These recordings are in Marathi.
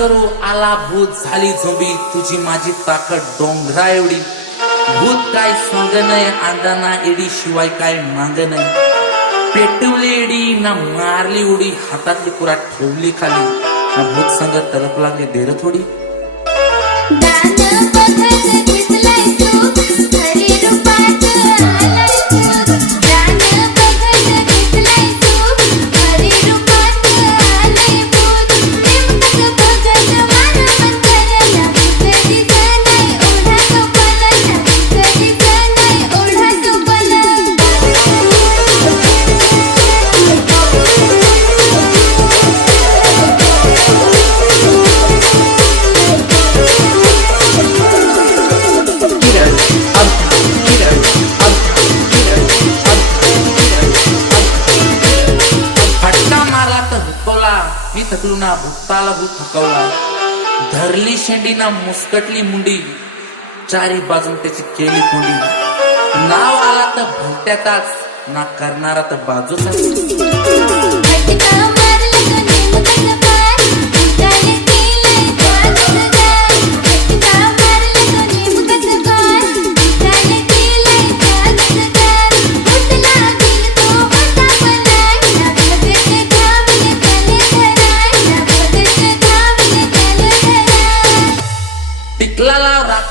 करू आला भूत झाली झोंबी तुझी माझी ताकद डोंगरा एवढी भूत काय संग नाही अंडाना एडी शिवाय काय मांग नाही पेटवली एडी ना मारली उडी हातातली कुरा ठेवली खाली ना भूत संग तलप लागली देर थोडी मी थकलो ना भूताला भूत थकवला धरली शेंडी ना मुस्कटली मुंडी चारी बाजून त्याची केली कोंडी नाव आला तर भलत्याचाच ना करणारा तर बाजूचा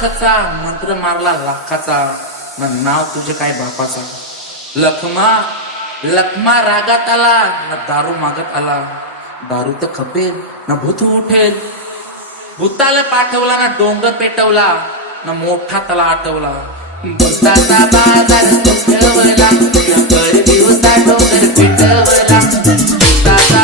राखाचा मंत्र मारला लाखाचा न नाव तुझे काय बापाचा लखमा लखमा रागात आला न दारू मागत आला दारू तर खपेल न भूत उठेल भूताला पाठवला ना डोंगर पेटवला न मोठा तला आटवला भूताचा बाजार पेटवला न दिवसा डोंगर पेटवला भूताचा